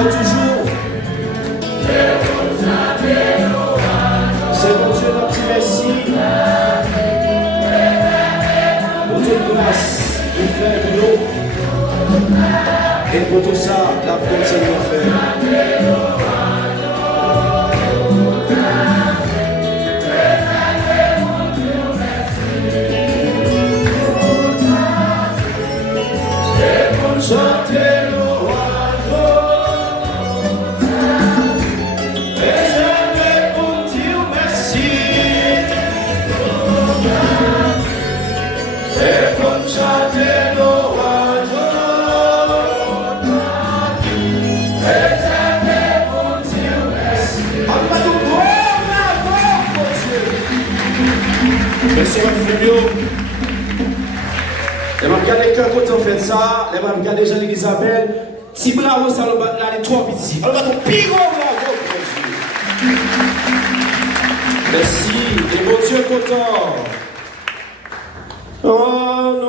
faut toujours. C'est bon Dieu, notre petit merci. Pour toute grâce, pour faire de l'eau. Et pour tout ça, la continue à faire. Chantez l'oiseau, et j'aimerais pour dire merci. Et comme chanter l'oiseau, et j'aimerais pour dire merci. Merci, Fabio. Les gens qui ont quand on fait ça, les gens qui ont déjà l'Isabelle, si bravo, ça va aller trop petit. On va ton pire bravo. Merci. Et bon Dieu content. Oh non.